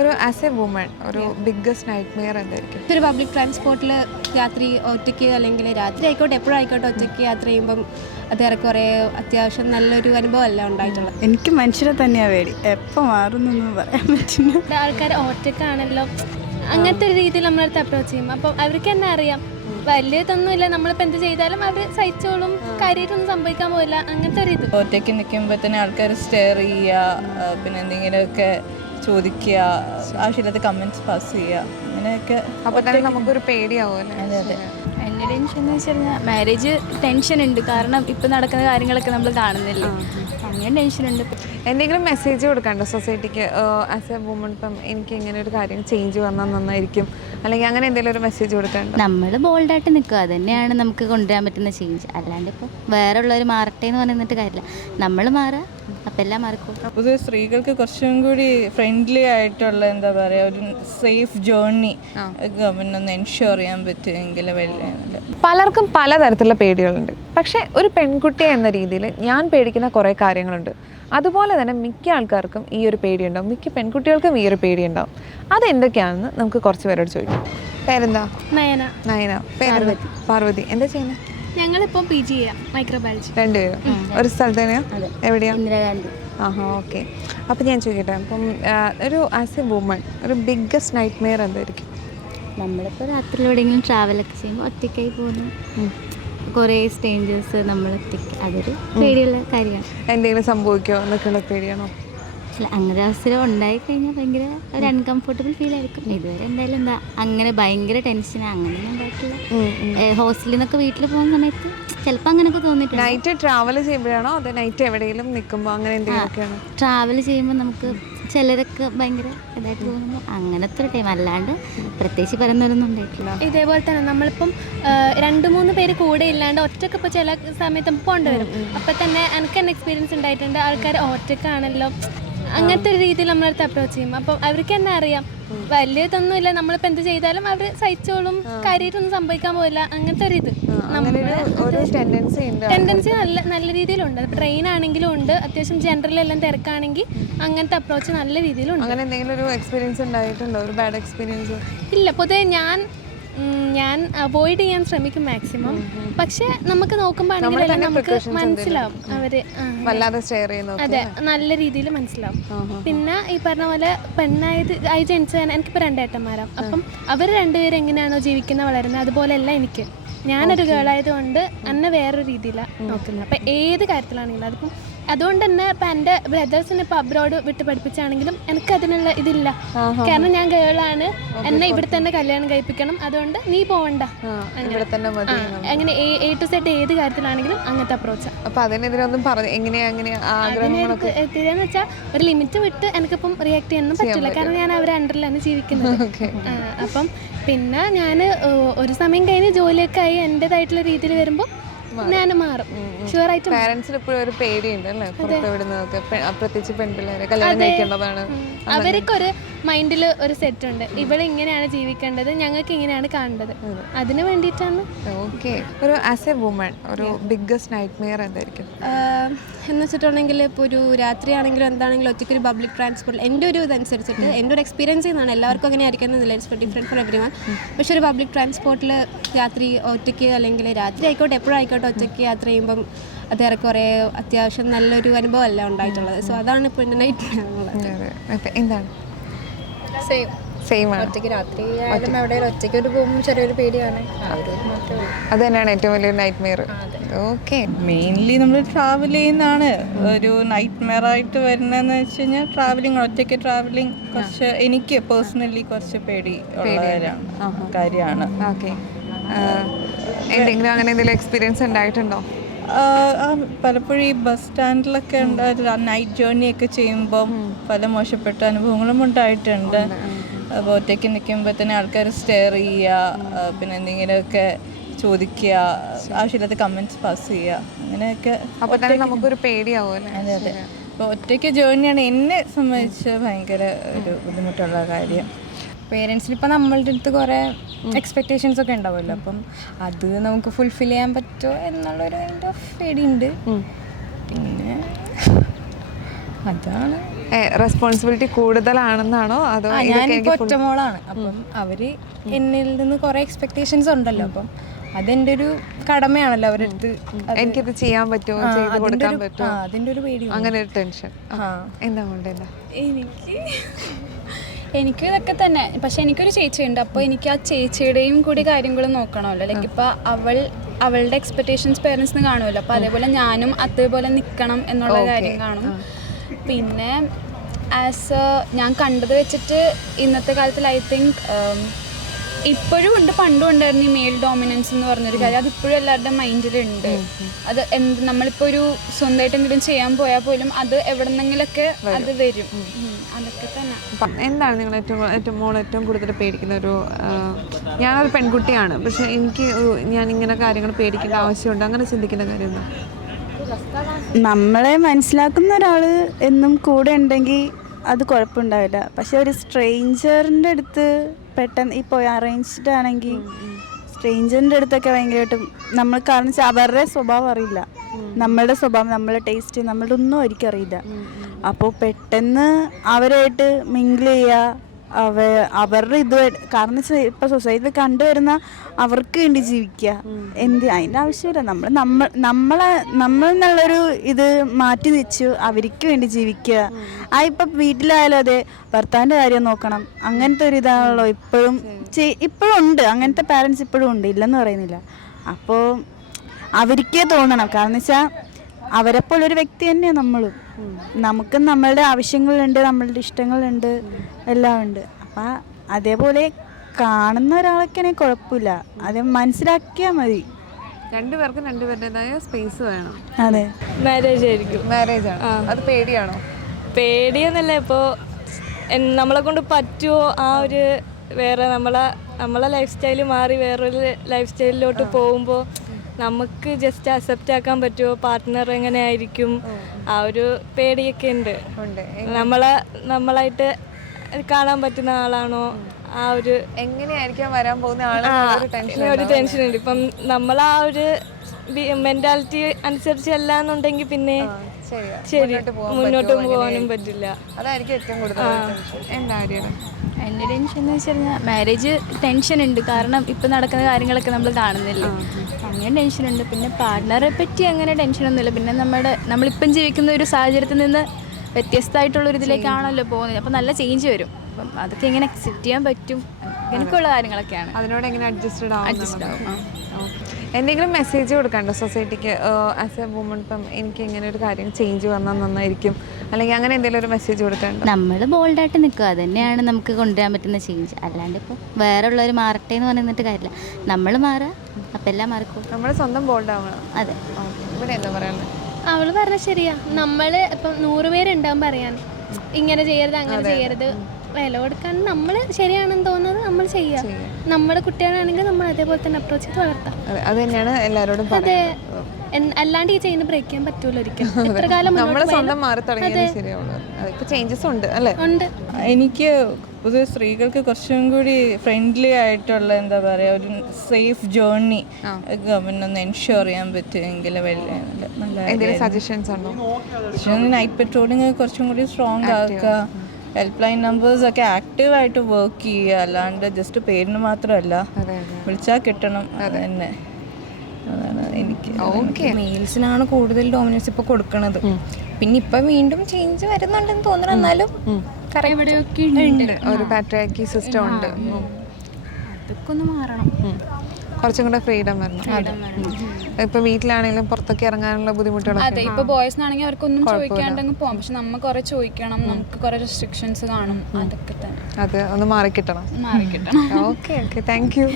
ഒരു as A woman ഒരു biggest night Meyer എന്തായിരിക്കും? ഒരു പബ്ലിക് ട്രാൻസ്പോർട്ടിൽ രാത്രി ഒറ്റയ്ക്ക് അല്ലെങ്കിൽ രാത്രി ആയിക്കോട്ടെ എപ്പോഴായിക്കോട്ടെ ഒറ്റയ്ക്ക് യാത്ര ചെയ്യുമ്പം അത് കുറേ അത്യാവശ്യം നല്ലൊരു അനുഭവം അല്ല ഉണ്ടായിട്ടുള്ളത്. എനിക്ക് മനുഷ്യരെ തന്നെയാണ് പേടി, എപ്പോൾ മാറുന്നൊന്നും പറയാൻ പറ്റില്ല. ആൾക്കാർ ഒറ്റയ്ക്കാണല്ലോ അങ്ങനത്തെ ഒരു രീതിയിൽ നമ്മളടുത്ത് അപ്രോച്ച് ചെയ്യും. അപ്പം അവർക്ക് തന്നെ അറിയാം വലിയതൊന്നുമില്ല, നമ്മളിപ്പോൾ എന്ത് ചെയ്താലും അവർ സഹിച്ചോളും, കാര്യമായിട്ടൊന്നും സംഭവിക്കാൻ പോകില്ല, അങ്ങനത്തെ ഒരു ഇത്. ഒറ്റയ്ക്ക് നിൽക്കുമ്പോൾ തന്നെ ആൾക്കാർ സ്റ്റെയർ ചെയ്യുക, പിന്നെ എന്തെങ്കിലുമൊക്കെ ചോദിക്കുക, ആവശ്യമില്ലാത്ത കമൻറ്റ്സ് പാസ് ചെയ്യുക, അങ്ങനെയൊക്കെ. അപ്പോൾ തന്നെ നമുക്കൊരു പേടിയാവുമല്ലേ? അതെ അതെ. എൻ്റെ ടെൻഷൻ എന്ന് വെച്ച് കഴിഞ്ഞാൽ മാരേജ് ടെൻഷൻ ഉണ്ട്, കാരണം ഇപ്പം നടക്കുന്ന കാര്യങ്ങളൊക്കെ നമ്മൾ കാണുന്നില്ലേ, അങ്ങനെ ടെൻഷനുണ്ട്. എന്തെങ്കിലും മെസ്സേജ് കൊടുക്കണ്ടോ സൊസൈറ്റിക്ക് ആസ് എ വുമൺ? ഇപ്പം എനിക്ക് ഇങ്ങനെ ഒരു കാര്യം ചേഞ്ച് വന്നാൽ നന്നായിരിക്കും, അല്ലെങ്കിൽ അങ്ങനെ എന്തെങ്കിലും ഒരു മെസ്സേജ് കൊടുക്കണ്ടോ? നമ്മൾ ബോൾഡായിട്ട് നിൽക്കുക, അത് തന്നെയാണ് നമുക്ക് കൊണ്ടുവരാൻ പറ്റുന്ന ചേഞ്ച്. അല്ലാണ്ട് ഇപ്പോൾ വേറെ ഉള്ളവർ മാറട്ടെ എന്ന് പറയുന്നിട്ട് കാര്യമില്ല, നമ്മൾ മാറുക, അപ്പം എല്ലാം മാറിക്കോളും. പൊതുവെ സ്ത്രീകൾക്ക് കുറച്ചും കൂടി ഫ്രണ്ട്ലി ആയിട്ടുള്ള എന്താ പറയുക ഒരു സേഫ് ജേർണി ഗവൺമെൻറ് ഒന്ന് എൻഷുർ ചെയ്യാൻ പറ്റുമെങ്കിൽ വലിയ. പലർക്കും പലതരത്തിലുള്ള പേടികളുണ്ട്. പക്ഷേ ഒരു പെൺകുട്ടി എന്ന രീതിയിൽ ഞാൻ പേടിക്കുന്ന കുറേ കാര്യങ്ങളുണ്ട്. അതുപോലെ തന്നെ മിക്ക ആൾക്കാർക്കും ഈ ഒരു പേടിയുണ്ടാവും, മിക്ക പെൺകുട്ടികൾക്കും ഈ ഒരു പേടിയുണ്ടാവും. അതെന്തൊക്കെയാണെന്ന് നമുക്ക് കുറച്ച് പേരോട് ചോദിക്കാം. പേരെന്താ? നയന. നയന. പേര് പാർവതി. എന്താ ചെയ്യുന്നത്? ഞങ്ങളിപ്പോൾ PG ചെയ്യാം, മൈക്രോബയോളജി. രണ്ടുപേരും ഒരു സ്ഥലത്ത് തന്നെയാ? എവിടെയാ? ഇന്ദിരാഗാന്ധി. ആഹാ, ഓക്കെ. അപ്പം ഞാൻ ചോദിക്കട്ടെ, അപ്പം ഒരു ആസ് എ വുമൺ ഒരു ബിഗ്ഗസ്റ്റ് നൈറ്റ് മെയർ എന്തായിരിക്കും? നമ്മളിപ്പോൾ രാത്രി എവിടെയെങ്കിലും ട്രാവലൊക്കെ ചെയ്യുമ്പോൾ ഒറ്റയ്ക്കായി പോകുന്നു, കുറേ സ്ട്രേഞ്ചേഴ്സ് നമ്മൾ ഒറ്റയ്ക്ക്, അതൊരു പേടിയുള്ള കാര്യമാണ്. എന്തെങ്കിലും സംഭവിക്കുമോ എന്നൊക്കെയുള്ള പേടിയാണോ? അല്ല, അങ്ങനെ അവസരം ഉണ്ടായിക്കഴിഞ്ഞാൽ ഭയങ്കര ഒരു അൺകംഫർട്ടബിൾ ഫീൽ ആയിരിക്കും. ഇതുവരെ എന്തായാലും എന്താ അങ്ങനെ ഭയങ്കര ടെൻഷനാണ്, അങ്ങനെയൊന്നും ഉണ്ടായിട്ടില്ല. ഹോസ്റ്റലിൽ നിന്നൊക്കെ വീട്ടിൽ പോകുന്ന സമയത്ത് ചിലപ്പോൾ അങ്ങനെയൊക്കെ തോന്നിയിട്ടുണ്ട്. നൈറ്റ് ട്രാവൽ ചെയ്യുമ്പോഴാണോ അത് നൈറ്റ് എവിടെയെങ്കിലും നിൽക്കുമ്പോൾ അങ്ങനെ എന്തെങ്കിലുമൊക്കെയാണോ? ട്രാവൽ ചെയ്യുമ്പോൾ നമുക്ക് ചിലരൊക്കെ ഭയങ്കര ഇതായിട്ട് തോന്നുമ്പോൾ അങ്ങനത്തെ ഒരു ടൈം, അല്ലാണ്ട് പ്രത്യേകിച്ച് പറയുന്നവരൊന്നും ഉണ്ടായിട്ടില്ല. ഇതേപോലെ തന്നെ നമ്മളിപ്പം 2-3 പേര് കൂടെ ഇല്ലാണ്ട് ഒറ്റയ്ക്ക് ഇപ്പോൾ ചില സമയത്ത് നമുക്ക് കൊണ്ടുവരും. അപ്പം തന്നെ എനിക്ക് തന്നെ എക്സ്പീരിയൻസ് ഉണ്ടായിട്ടുണ്ട്, ആൾക്കാർ ഒറ്റയ്ക്കാണല്ലോ അങ്ങനത്തെ ഒരു രീതിയിൽ നമ്മളടുത്ത് അപ്രോച്ച് ചെയ്യും. അപ്പം അവർക്ക് തന്നെ അറിയാം വലിയതൊന്നുമില്ല, നമ്മളിപ്പോൾ എന്ത് ചെയ്താലും അവർ സഹിച്ചോളും, കാര്യമായിട്ടൊന്നും സംഭവിക്കാൻ പോകില്ല, അങ്ങനത്തെ ഒരു ഇത്. ടെൻഡൻസി നല്ല രീതിയിലുണ്ട്. ട്രെയിൻ ആണെങ്കിലും ഉണ്ട്, അത്യാവശ്യം ജനറലെല്ലാം തിരക്കാണെങ്കിൽ അങ്ങനത്തെ അപ്രോച്ച് നല്ല രീതിയിലുണ്ട്. അങ്ങനെ എന്തെങ്കിലും ഒരു എക്സ്പീരിയൻസ് ഉണ്ടായിട്ടുണ്ടോ, ഒരു ബാഡ് എക്സ്പീരിയൻസ്? ഇല്ല, പൊതുവെ ഞാൻ അവോയ്ഡ് ചെയ്യാൻ ശ്രമിക്കും മാക്സിമം. പക്ഷെ നമുക്ക് നോക്കുമ്പോൾ ആണെങ്കിലും നമുക്ക് മനസ്സിലാവും അവര് വല്ലാതെ ഷെയർ ചെയ്യുന്നു. അതെ, നല്ല രീതിയിൽ മനസ്സിലാവും. പിന്നെ ഈ പറഞ്ഞ പോലെ ആയി ജനിച്ച എനിക്കിപ്പോൾ 2 ഏട്ടന്മാരാണ്. അപ്പം അവർ രണ്ടുപേരും എങ്ങനെയാണോ ജീവിക്കുന്നത് വളരുന്നത് അതുപോലെയല്ല എനിക്ക്. ഞാനൊരു ഗേളായതുകൊണ്ട് എന്നെ വേറൊരു രീതിയിലാണ് നോക്കുന്നത്. അപ്പം ഏത് കാര്യത്തിലാണെങ്കിലും അതിപ്പം അതുകൊണ്ട് തന്നെ ഇപ്പം എൻ്റെ ബ്രദേഴ്സിനെ ഇപ്പോൾ അബ്രോഡ് വിട്ട് പഠിപ്പിച്ചാണെങ്കിലും എനിക്ക് അതിനുള്ള ഇതില്ല, കാരണം ഞാൻ ഗേളാണ്, എന്നെ ഇവിടെ തന്നെ കല്യാണം കഴിപ്പിക്കണം, അതുകൊണ്ട് നീ പോവണ്ട, അങ്ങനെ A to Z ഏത് കാര്യത്തിലാണെങ്കിലും അങ്ങനത്തെ അപ്രോച്ചാണ്. അപ്പം അതിനെതിരൊന്നും പറഞ്ഞു എത്തിയതെന്ന് വെച്ചാൽ ഒരു ലിമിറ്റ് വിട്ട് എനിക്കിപ്പം റിയാക്ട് ചെയ്യാനൊന്നും പറ്റില്ല, കാരണം ഞാൻ അവരെ അണ്ടറിലാണ് ജീവിക്കുന്നത്. അപ്പം പിന്നെ ഞാൻ ഒരു സമയം കഴിഞ്ഞ് ജോലിയൊക്കെ ആയി എൻ്റെതായിട്ടുള്ള രീതിയിൽ വരുമ്പോൾ ഞാൻ മാറും, ഷുവറായിട്ടും. പാരന്റ്സിന് എപ്പോഴും ഒരു പേടിയുണ്ട് അല്ലേ, പുറത്തുവിടുന്നതൊക്കെ, പ്രത്യേകിച്ച് പെൺപിള്ളേരെ കല്യാണം കഴിക്കേണ്ടതാണ്. അവർക്കൊരു മൈൻഡിൽ ഒരു സെറ്റ് ഉണ്ട്, ഇവിടെ ഇങ്ങനെയാണ് ജീവിക്കേണ്ടത്, ഞങ്ങൾക്ക് ഇങ്ങനെയാണ് കാണേണ്ടത്, അതിന് വേണ്ടിയിട്ടാണ്. ഓക്കെ. ഒരു ആസ് എ വുമൺ ഒരു ബിഗ്ഗസ്റ്റ് നൈറ്റ് മെയർ എന്തായിരിക്കും എന്ന് വെച്ചിട്ടുണ്ടെങ്കിൽ ഇപ്പോൾ ഒരു രാത്രിയാണെങ്കിലും എന്താണെങ്കിലും ഒറ്റയ്ക്ക് ഒരു പബ്ലിക് ട്രാൻസ്പോർട്ട്, എൻ്റെ ഒരു ഇതനുസരിച്ചിട്ട് എൻ്റെ ഒരു എക്സ്പീരിയൻസ് ചെയ്യുന്നതാണ്, എല്ലാവർക്കും അങ്ങനെ ആയിരിക്കുന്നില്ല, it's different for everyone. പക്ഷേ ഒരു പബ്ലിക് ട്രാൻസ്പോർട്ടിൽ രാത്രി ഒറ്റയ്ക്ക് അല്ലെങ്കിൽ രാത്രി ആയിക്കോട്ടെ എപ്പോഴായിക്കോട്ടെ ഒറ്റയ്ക്ക് യാത്ര ചെയ്യുമ്പം അത് കുറേ അത്യാവശ്യം നല്ലൊരു അനുഭവം അല്ല ഉണ്ടായിട്ടുള്ളത്. സോ അതാണ് ഇപ്പോൾ എൻ്റെ നൈറ്റ് മെയർ. എന്താണ്? ഒറ്റയ്ക്ക് രാത്രി ആയാലും എവിടെയും ഒറ്റയ്ക്ക് ഒരു പോകുമ്പോൾ ചെറിയൊരു പേടിയാണ്, അത് തന്നെയാണ് ഏറ്റവും വലിയൊരു നൈറ്റ് മെയർ. ഓക്കെ. മെയിൻലി നമ്മൾ ട്രാവൽ ചെയ്യുന്നതാണ് ഒരു നൈറ്റ് മെയർ ആയിട്ട് വരുന്നതെന്ന് വെച്ച് കഴിഞ്ഞാൽ ട്രാവലിംഗ്, ഒറ്റയ്ക്ക് ട്രാവലിംഗ് കുറച്ച് എനിക്ക് പേഴ്സണലി കുറച്ച് പേടി കാര്യമാണ്. ഓക്കെ. എന്തെങ്കിലും അങ്ങനെ എന്തെങ്കിലും എക്സ്പീരിയൻസ് ഉണ്ടായിട്ടുണ്ടോ? പലപ്പോഴും ഈ ബസ് സ്റ്റാൻഡിലൊക്കെ നൈറ്റ് ജേർണിയൊക്കെ ചെയ്യുമ്പം പല മോശപ്പെട്ട അനുഭവങ്ങളും ഉണ്ടായിട്ടുണ്ട്. അപ്പോൾ ഒറ്റയ്ക്ക് നിൽക്കുമ്പോൾ തന്നെ ആൾക്കാർ സ്റ്റെയർ ചെയ്യുക, പിന്നെ എന്തെങ്കിലുമൊക്കെ ചോദിക്കുക, ആവശ്യമില്ലാത്ത കമൻറ്റ്സ് പാസ് ചെയ്യുക, അങ്ങനെയൊക്കെ. അപ്പോൾ തന്നെ നമുക്കൊരു പേടിയാവുമല്ലേ? അതെ അതെ. അപ്പോൾ ഒറ്റയ്ക്ക് ജേർണിയാണ് എന്നെ സംബന്ധിച്ച് ഭയങ്കര ഒരു ബുദ്ധിമുട്ടുള്ള കാര്യം. പേരൻസിന് ഇപ്പോൾ നമ്മളുടെ അടുത്ത് കുറേ എക്സ്പെക്റ്റേഷൻസ് ഒക്കെ ഉണ്ടാവുമല്ലോ, അപ്പം അത് നമുക്ക് ഫുൾഫിൽ ചെയ്യാൻ പറ്റുമോ എന്നുള്ളൊരു കൈൻഡ് ഓഫ് പേടിയുണ്ട്. പിന്നെ അതാണ് റെസ്പോൺസിബിലിറ്റി കൂടുതലാണെന്നാണോ അതോ ഞാനിപ്പോൾ ഒറ്റമോളാണ്. അപ്പം അവര് എന്നിൽ നിന്ന് കുറെ എക്സ്പെക്ടേഷൻസ് ഉണ്ടല്ലോ. അപ്പം അതെന്റെ ഒരു കടമയാണല്ലോ അവരുടെ അടുത്ത്. എനിക്കിത് ചെയ്യാൻ പറ്റുമോ, ചെയ്ത് കൊടുക്കാൻ പറ്റുമോ, അതിന്റെ ഒരു പേടി. അങ്ങനെ ഒരു ടെൻഷൻ എന്താ കൊണ്ടെന്താ? എനിക്ക് ഇതൊക്കെ തന്നെ. പക്ഷെ എനിക്കൊരു ചേച്ചിയുണ്ട്. അപ്പോൾ എനിക്ക് ആ ചേച്ചിയുടെയും കൂടി കാര്യങ്ങൾ നോക്കണമല്ലോ. ലൈക്ക് ഇപ്പോൾ അവളുടെ എക്സ്പെക്ടേഷൻസ് പേരൻസിന് കാണുമല്ലോ. അപ്പോൾ അതേപോലെ ഞാനും അതേപോലെ നിൽക്കണം എന്നുള്ള കാര്യം കാണും. പിന്നെ ഞാൻ കണ്ടത് വെച്ചിട്ട് ഇന്നത്തെ കാലത്തിൽ ഐ തിങ്ക് ഇപ്പോഴും ഉണ്ട്, പണ്ടും ഉണ്ടായിരുന്നു ഈ മെയിൽ ഡോമിനൻസ് എന്ന് പറഞ്ഞൊരു കാര്യം. അതിപ്പോഴും എല്ലാവരുടെ മൈൻഡിലുണ്ട്. അത് നമ്മളിപ്പോൾ ഒരു സ്വന്തമായിട്ട് എന്തെങ്കിലും ചെയ്യാൻ പോയാൽ പോലും അത് എവിടെ നിന്നെങ്കിലൊക്കെ അത് വരും. അതൊക്കെ തന്നെ. എന്താണ് നിങ്ങൾ ഏറ്റവും കൂടുതൽ പേടിക്കുന്ന ഒരു ഞാനൊരു പെൺകുട്ടിയാണ്, പക്ഷെ ഞാൻ ഇങ്ങനെ കാര്യങ്ങൾ പേടിക്കേണ്ട ആവശ്യമുണ്ട് അങ്ങനെ ചിന്തിക്കുന്ന കാര്യം എന്താ? നമ്മളെ മനസ്സിലാക്കുന്ന ഒരാൾ എന്നും കൂടെ ഉണ്ടെങ്കിൽ അത് കുഴപ്പമുണ്ടാവില്ല. പക്ഷെ ഒരു സ്ട്രേഞ്ചറിൻ്റെ അടുത്ത് പെട്ടെന്ന് ഇപ്പോൾ അറേഞ്ച്ഡ് ആണെങ്കിൽ സ്ട്രേഞ്ചറിൻ്റെ അടുത്തൊക്കെ ഭയങ്കരമായിട്ടും നമ്മൾ കാരണം വെച്ചാൽ അവരുടെ സ്വഭാവം അറിയില്ല, നമ്മളുടെ സ്വഭാവം, നമ്മളുടെ ടേസ്റ്റ്, നമ്മളുടെ ഒന്നും ഒരിക്കലും അറിയില്ല. അപ്പോൾ പെട്ടെന്ന് അവരായിട്ട് മിങ്കിൾ ചെയ്യുക, അവരുടെ ഇതുമായിട്ട്, കാരണം വെച്ചാൽ ഇപ്പോൾ സൊസൈറ്റിയിൽ കണ്ടുവരുന്ന അവർക്ക് വേണ്ടി ജീവിക്കുക, അതിൻ്റെ ആവശ്യമില്ല. നമ്മൾ എന്നുള്ളൊരു ഇത് മാറ്റി വെച്ചു അവർക്ക് വേണ്ടി ജീവിക്കുക. ഇപ്പം വീട്ടിലായാലും അതെ, ഭർത്താവിൻ്റെ കാര്യം നോക്കണം, അങ്ങനത്തെ ഒരു ഇതാണല്ലോ ഇപ്പോഴും ഉണ്ട്. അങ്ങനത്തെ പാരൻസ് ഇപ്പോഴും ഉണ്ട്, ഇല്ലെന്ന് പറയുന്നില്ല. അപ്പോൾ അവർക്കേ തോന്നണം, കാരണം വെച്ചാൽ അവരെപ്പോലൊരു വ്യക്തി തന്നെയാണ് നമ്മളും. നമുക്ക് നമ്മളുടെ ആവശ്യങ്ങളുണ്ട്, നമ്മളുടെ ഇഷ്ടങ്ങളുണ്ട്, എല്ലാം ഉണ്ട്. അപ്പം അതേപോലെ കാണുന്ന ഒരാളൊക്കെ കുഴപ്പമില്ല, അത് മനസ്സിലാക്കിയാൽ മതി. രണ്ടുപേർക്കും രണ്ടുപേരുടേതായ സ്പേസ് വേണം. അതെ, മാരേജ് ആയിരിക്കും. മാരേജ് ആണ്. അത് പേടിയാണോ? പേടിയെന്നല്ല, ഇപ്പോൾ നമ്മളെ കൊണ്ട് പറ്റുമോ ആ ഒരു വേറെ നമ്മളെ ലൈഫ് സ്റ്റൈല് മാറി വേറൊരു ലൈഫ് സ്റ്റൈലിലോട്ട് പോകുമ്പോൾ നമുക്ക് ജസ്റ്റ് അക്സെപ്റ്റ് ആക്കാൻ പറ്റുമോ, പാർട്ട്ണർ എങ്ങനെ ആയിരിക്കും, ആ ഒരു പേടിയൊക്കെ ഉണ്ട്. നമ്മളായിട്ട് കാണാൻ പറ്റുന്ന ആളാണോ, ആ ഒരു എങ്ങനെയായിരിക്കും വരാൻ പോകുന്ന ഒരു ടെൻഷൻ ഉണ്ട്. ഇപ്പം നമ്മൾ ആ ഒരു മെന്റാലിറ്റി അനുസരിച്ചല്ല എന്നുണ്ടെങ്കിൽ പിന്നെ ശരി മുന്നോട്ട് പോകാനും പറ്റില്ല. അതായിരിക്കും ഏറ്റവും കൂടുതൽ. എന്താ കാര്യം എൻ്റെ ടെൻഷൻ എന്ന് വെച്ച് കഴിഞ്ഞാൽ മാരേജ് ടെൻഷൻ ഉണ്ട്, കാരണം ഇപ്പം നടക്കുന്ന കാര്യങ്ങളൊക്കെ നമ്മൾ കാണുന്നില്ലേ, അങ്ങനെ ടെൻഷനുണ്ട്. പിന്നെ പാർട്ട്ണറെ പറ്റി അങ്ങനെ ടെൻഷനൊന്നുമില്ല. പിന്നെ നമ്മളിപ്പം ജീവിക്കുന്ന ഒരു സാഹചര്യത്തിൽ നിന്ന് വ്യത്യസ്തമായിട്ടുള്ളൊരു ഇതിലേക്കാണല്ലോ പോകുന്നത്. അപ്പം നല്ല ചേഞ്ച് വരും. അപ്പം അതൊക്കെ എങ്ങനെ അക്സെപ്റ്റ് ചെയ്യാൻ പറ്റും, അങ്ങനെയൊക്കെയുള്ള കാര്യങ്ങളൊക്കെയാണ്. അതിനോട് എങ്ങനെ അഡ്ജസ്റ്റഡ് ആവും? എന്തെങ്കിലും മെസ്സേജ് കൊടുക്കണ്ടോ സൊസൈറ്റിക്ക് ആസ് എ വുമൺ? ഇപ്പം എനിക്ക് ഇങ്ങനെ ഒരു കാര്യം ചേഞ്ച് വന്നാൽ നന്നായിരിക്കും, അല്ലെങ്കിൽ അങ്ങനെ എന്തെങ്കിലും ഒരു മെസ്സേജ് കൊടുക്കണ്ടോ? നമ്മൾ ബോൾഡായിട്ട് നിൽക്കുക, അത് തന്നെയാണ് നമുക്ക് കൊണ്ടുവരാൻ പറ്റുന്ന ചേഞ്ച്. അല്ലാണ്ട് ഇപ്പോൾ വേറെ ഉള്ളവർ മാറട്ടെ എന്ന് പറഞ്ഞിട്ട് കാര്യമില്ല, നമ്മൾ മാറുക, അപ്പം എല്ലാം മാറിക്കും. നമ്മൾ സ്വന്തം ബോൾഡ് ആവണം. അതെ. ഇവിടെ എന്താ പറയുന്നത്? അവള് പറഞ്ഞ ശരിയാ. നമ്മൾ ഇപ്പം 100 പേരുണ്ടാവും പറയാൻ ഇങ്ങനെ ചെയ്യരുത് അങ്ങനെ ചെയ്യരുത്, വില കൊടുക്കാൻ നമ്മൾ ശരിയാണെന്ന് തോന്നുന്നത് നമ്മൾ ചെയ്യുക. നമ്മുടെ കുട്ടികളാണെങ്കിൽ നമ്മൾ അതേപോലെ തന്നെ അപ്രോച്ച് ചെയ്ത് വളർത്താം. അത് തന്നെയാണ് എല്ലാവരോടും. അതെ, അല്ലാണ്ട് ഈ ചെയ്യുന്ന ബ്രേക്ക് ചെയ്യാൻ പറ്റൂല ഒരിക്കലും. എത്ര കാലം നമ്മള് സ്വന്തം മാറി തുടങ്ങിയത് ശരിയാവുള്ളൂ. ഇപ്പൊ ചേഞ്ചസ് ഉണ്ട് അല്ലേ? ഉണ്ട്. എനിക്ക് പൊതുവെ സ്ത്രീകൾക്ക് കുറച്ചും കൂടി ഫ്രണ്ട്ലി ആയിട്ടുള്ള എന്താ പറയുക ഒരു സേഫ് ജേർണി ഗവൺമെന്റ് ഒന്ന് എൻഷുർ ചെയ്യാൻ പറ്റുമെങ്കിൽ നല്ല സജഷൻസ് ഉണ്ടോ? നൈറ്റ് പെട്രോളിങ് കുറച്ചും കൂടി സ്ട്രോങ് ആക്കുക, ഹെൽപ്പ് ലൈൻ നമ്പേഴ്സ് ഒക്കെ ആക്റ്റീവായിട്ട് വർക്ക് ചെയ്യുക, അല്ലാണ്ട് ജസ്റ്റ് പേരിന് മാത്രമല്ല, വിളിച്ചാൽ കിട്ടണം. അത് തന്നെ അതാണ് എനിക്ക്. മെയിൽസിനാണ് കൂടുതൽ ഡോമിനൻസ് ഇപ്പോൾ കൊടുക്കുന്നത്. പിന്നെ ഇപ്പം വീണ്ടും ചേഞ്ച് വരുന്നുണ്ടെന്ന് തോന്നുന്നു, എന്നാലും എവിടെയൊക്കെ ഒരു പാട്രിയാർക്കി സിസ്റ്റം ഉണ്ട്. അതൊക്കെ ഒന്ന് മാറണം, കുറച്ചും കൂടെ ഫ്രീഡം വരണം. ഇപ്പൊ വീട്ടിലാണെങ്കിലും പുറത്തൊക്കെ ഇറങ്ങാനുള്ള ബുദ്ധിമുട്ടുകളൊക്കെ. അതെ, ഇപ്പൊ ബോയ്സിനാണെങ്കിൽ അവർക്കൊന്നും ചോദിക്കാണ്ടെങ്കിൽ പോവാം, പക്ഷെ നമ്മ കുറെ ചോദിക്കണം, നമുക്ക് കുറെ റെസ്ട്രിക്ഷൻസ് കാണും. അതൊക്കെ തന്നെ അത് ഒന്ന് മാറിക്കിട്ടണം. മാറിക്കിട്ടണം. Okay, thank U.